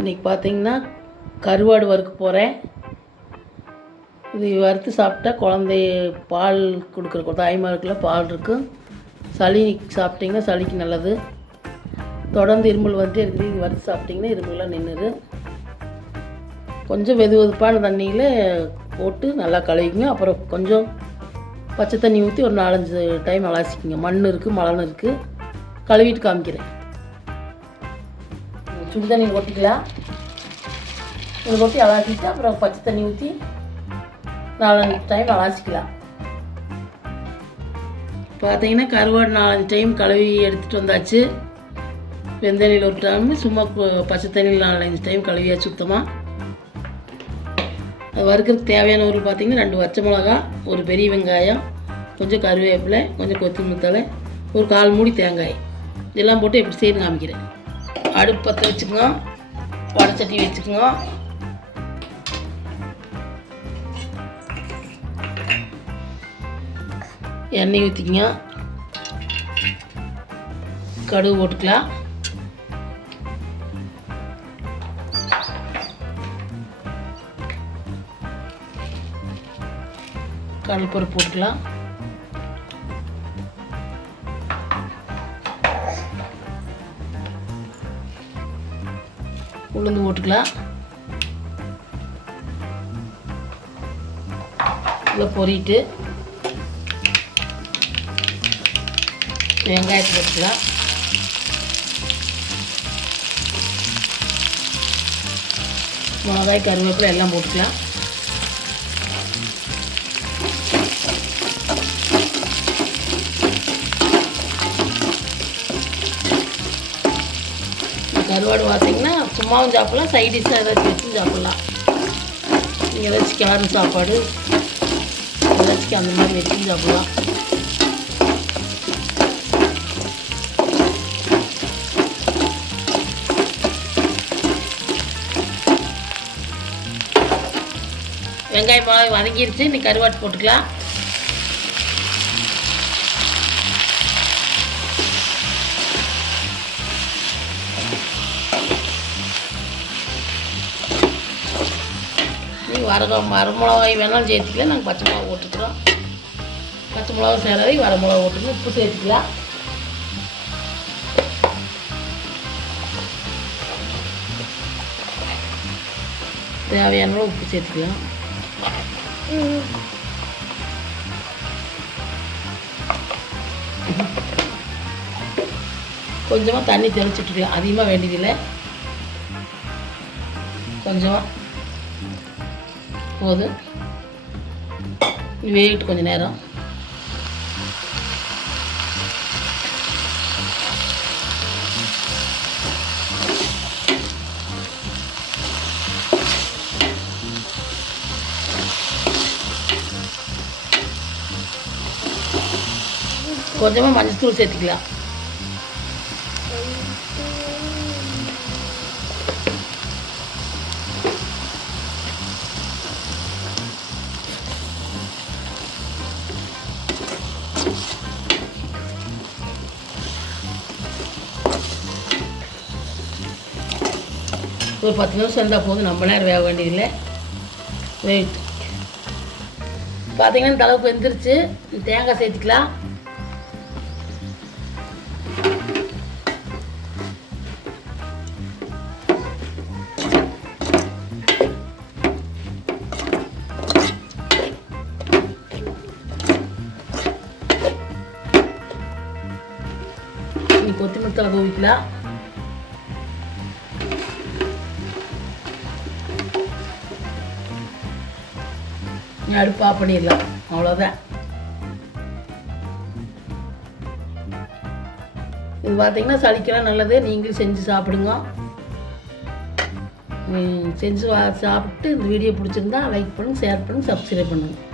இன்றைக்கி பார்த்தீங்கன்னா கருவாடு வறுக்க போகிறேன். இது வறுத்து சாப்பிட்டா குழந்தை பால் கொடுக்குற தாய்மாருக்குலாம் பால் இருக்கும். சளி சாப்பிட்டிங்கன்னா சளிக்கு நல்லது. தொடர்ந்து இருமல் வந்துட்டே இருக்குது. இது வறுத்து சாப்பிட்டிங்கன்னா இருமல்லாம் நின்றுது. கொஞ்சம் வெது வெதுப்பான தண்ணியில் போட்டு நல்லா கழுவிக்குங்க. அப்புறம் கொஞ்சம் பச்சை தண்ணி ஊற்றி ஒரு 4-5 டைம் அலசிக்குங்க. மண் இருக்குது, மலன் இருக்குது. கழுவிட்டு காமிக்கிறேன். சுடு தண்ணியில் கொட்டிக்கலாம். இதை கொட்டி அலாசிட்டு அப்புறம் பச்சை தண்ணி ஊற்றி 4-5 டைம் அலாசிக்கலாம். பார்த்தீங்கன்னா கருவாடு 4-5 டைம் கழுவி எடுத்துகிட்டு வந்தாச்சு. வெந்தண்ணியில் ஒரு டைம், சும்மா பச்சை தண்ணியில் 4-5 டைம் கழுவியாச்சு சுத்தமாக. அது வறுக்கிறதுக்கு தேவையான பொருள் பார்த்திங்கன்னா 2 பச்சை மிளகா, ஒரு பெரிய வெங்காயம், கொஞ்சம் கருவேப்பிலை, கொஞ்சம் கொத்தமல்லி தழை, ஒரு 1/4 மூடி தேங்காய், இதெல்லாம் போட்டு எப்படி செய்யணும் காமிக்கிறேன். அடுப்பு பற்ற வச்சுக்கோங்க. வடைச்சட்டி வச்சுக்கோங்க. எண்ணெய் ஊற்றிக்கங்க. கடுகு போட்டுக்கலாம். கடலைப்பருப்பு போட்டுக்கலாம். உளுந்து போட்டுக்கலாம். இதை பொரிட்டு வெங்காயத்தை போட்டுக்கலாம். மிளகாய், கருவேப்பிலை எல்லாம் போட்டுக்கலாம். கருவாடு பார்த்தீங்கன்னா சும்மாவும் சாப்பிட்லாம், சைட் டிஷ்ஷாக ஏதாச்சும் வச்சும் சாப்பிட்லாம். நீங்கள் ஏதாச்சும் கிளறு சாப்பாடு ஏதாச்சும் அந்த மாதிரி வச்சும் சாப்பிட்லாம். வெங்காயம் மிளகாய் வதங்கிருச்சு. இன்னைக்கு கருவாட்டு போட்டுக்கலாம். வரமிளகாய் வேணாலும் சேர்த்துக்கலாம். நாங்கள் பச்சை மிளகா போட்டுக்கிறோம். பச்சை மிளகா சேராது, வரமிளகா போட்டுக்கணும். உப்பு சேர்த்துக்கலாம். தேவையான உப்பு சேர்த்துக்கலாம். கொஞ்சமாக தண்ணி தெளிச்சுட்டுக்கலாம். அதிகமாக வேண்டியதில்லை, கொஞ்சமாக போதும். வேகிட்டு கொஞ்சம் நேரம். கொஞ்சமாக மஞ்சள் சேர்த்துக்கலாம். ஒரு 10 நிமிஷம் இருந்தால் போதும். ரொம்ப நேரம் வேக வேண்டியதில்லை. வெயிட் பார்த்தீங்கன்னா இந்த அளவுக்கு வெந்துருச்சு. தேங்காய் சேர்த்துக்கலாம். கொத்தமல்லி தழை தூவிக்கலாம். அடுப்பு ஆஃப் பண்ணிடலாம். அவ்வளோதான். இது பார்த்தீங்கன்னா சளிக்கெல்லாம் நல்லது. நீங்களும் செஞ்சு சாப்பிடுங்க. செஞ்சு சாப்பிட்டு இந்த வீடியோ பிடிச்சிருந்தா லைக் பண்ணுங்கள், ஷேர் பண்ணுங்கள், சப்ஸ்கிரைப் பண்ணுங்கள்.